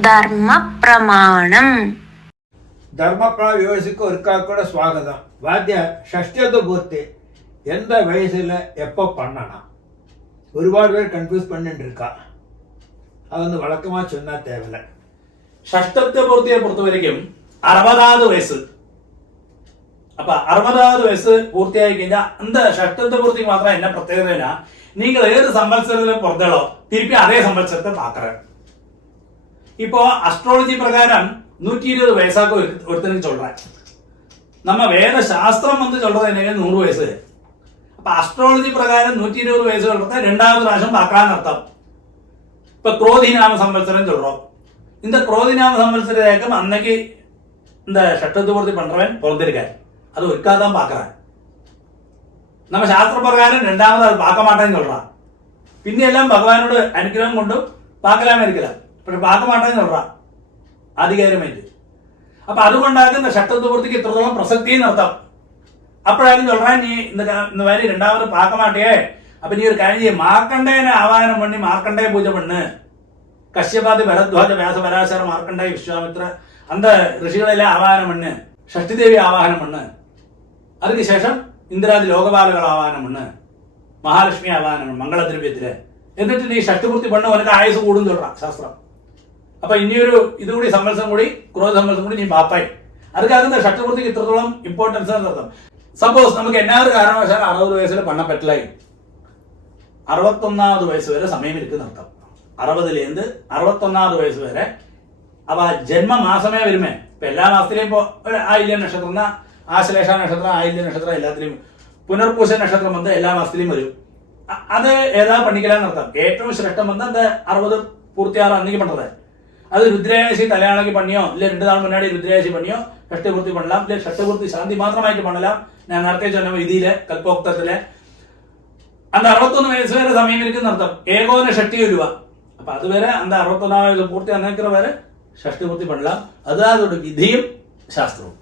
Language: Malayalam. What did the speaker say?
ധർമ്മ പ്രമാണം. ധർമ്മപ്രമാണ வியூவர்ஸுக்கு ஒருக்காக்கூட ஸ்வாகதம். வாத்தியார் ஷஷ்டியத்து பூர்த்தி எந்த வயசுல எப்போ பண்ணணும்? ഒരുപാട് പേര് കൺഫ്യൂസ് பண்ணிட்டு இருக்கா. അതൊന്ന് വഴക്കമാ ചൊന്നാ തേവല. ഷഷ്ടത്വ പൂർത്തിയെ പൊறுத்த വരയ്ക്കും 60வது വയസ്സ്. அப்ப 60வது வயசு பூர்த்தியாகி കഴിഞ്ഞാൽ அந்த ஷஷ்டத்த பூர்த்திக்கு மாத்திரம் என்ன பிரத்யேகதைனா நீங்கள் ஏது சம்பத்சரத்துல பிறந்தளோ திருப்பி அதே சம்பத்சரத்தை பாக்குறேன். இப்போ அஸ்ட்ராலஜி பிரகாரம் 120 வயசாக ஒருத்தனுக்கு சொல்றேன். நம்ம வேத சாஸ்திரம் வந்து சொல்றது என்ன 100 வயசு. அப்ப அஸ்ட்ராலஜி பிரகாரம் 120 வயசு சொல்றத ரெண்டாவது പ്രാവശ്യം பார்க்கலாம்னு அர்த்தம். இப்ப குரோதிநாம சம்பத்சரம் சொல்றோம். இந்த குரோதிநாம சம்பத்சரத்துக்கு அன்னைக்கு இந்த ஷஷ்டத்து பூர்த்தி பண்றவன் பிறந்திருக்காரு. அது ஒருக்காதான் பார்க்கறான். நம்ம சாஸ்திர பிரகாரம் ரெண்டாவது அது பார்க்க மாட்டேன்னு சொல்றான். പിന്നെ എല്ലാം ഭഗവാനോട് അനുഗ്രഹം കൊണ്ടും பார்க்கலாமே இருக்கலாம். പക്ഷെ பார்க்க மாட்டேன்னு சொல்றான் ആധികാരികമായിട്ട്. അപ്പൊ അതുകൊണ്ടാണ് இந்த ஷஷ்டத்து பூர்த்திக்கு ഇത്രത്തോളം പ്രസക്തിയെന്ന് അർത്ഥം. അപ്പോഴാണ് சொல்றான் നീ இந்த மாதிரி ரெண்டாவது பார்க்க மாட்டே. அப்ப நீ ஒரு காரியம் மார்க்கண்டேயனை ஆவாகனம் பண்ணி மார்க்கண்டேய பூஜை பண்ணு. கஷ்யபாதி பரத்வாஜ வியாச பராசர மார்க்கண்டேய விஸ்வாமித்ர அந்த ഋഷികളെല്ലാം ആവാഹനം பண்ணு. ഷഷ്ടി ദേവി ആവാഹനം பண்ணு. அதுக்கு ശേഷം ഇന്ദ്രാദി ലോകപാലകൾ ആവാഹനം பண்ணு. മഹാലക്ഷ്മി ആവാഹനം பண்ணு മംഗളദ്രവ്യത്തില്. എന്നിട്ട് നീ ഷഷ്ടിപൂർത്തി பண்ண ഉനക്ക് ആയുസ് കൂടും சொல்றான் ശാസ്ത്രം. അപ്പൊ ഇനിയൊരു ഇതുകൂടി സംവത്സരം കൂടി ക്രോധ സംവത്സരം കൂടി നീ പാപ്പായി. அதுக்காக இந்த ஷஷ்டிபூர்த்திக்கு ഇത്രത്തോളം ഇമ്പോർട്ടൻസ് അർത്ഥം. സപ്പോസ് നമുക്ക് എന്നാ ഒരു കാരണവശാൽ 60 വയസ്സിൽ പണ്ണ പറ്റില്ലായി 61வது വയസ്സ് വരെ സമയം ഇരിക്കുന്ന അർത്ഥം. 60லேருந்து 61வது വയസ്സ് വരെ അവ ജന്മമാസമേ വരുമേ. ഇപ്പൊ എല്ലാ മാസത്തിലെയും ഇപ്പോ ഒരു ആയില്യ നക്ഷത്രം ആശ്ലേഷ നക്ഷത്രം ആയില്യ നക്ഷത്രം എല്ലാത്തിലും പുനർപൂശ നക്ഷത്രം വന്ന് എല്ലാ മാസത്തിലും വരും. അത് ഏതാ പണിക്കലാന്ന് അർത്ഥം. ഏറ്റവും ശ്രേഷ്ഠം വന്ന് அந்த 60 പൂർത്തിയാറ് അന്നേക്ക് പണ്ടത്. அது ருத்ரேசி தலையாளைக்கு பண்ணியோ இல்ல 2 நாள் முன்னாடி ருத்ரேசி பண்ணியோ ஷஷ்டிபூர்த்தி பண்ணலாம். இல்ல ஷஷ்டிபூர்த்தி சாந்தி மாத்திரமாയിട്ട് பண்ணலாம். நான் നേരത്തെ சொன்ன വിധിയില് കൽപ്പോക്തത്തില് அந்த 61 വയസ്സ് വരെ സമയം ഇരിക്കുന്ന അർത്ഥം. ഏകോന ഷഷ്ടി രൂപ. അപ്പൊ അതുവരെ அந்த 61வது പൂർത്തി അന്നേക്കിற വരെ ഷഷ്ടിപൂർത്തി பண்ணலாம். அது அதோட விதியும் சாஸ்திரம்.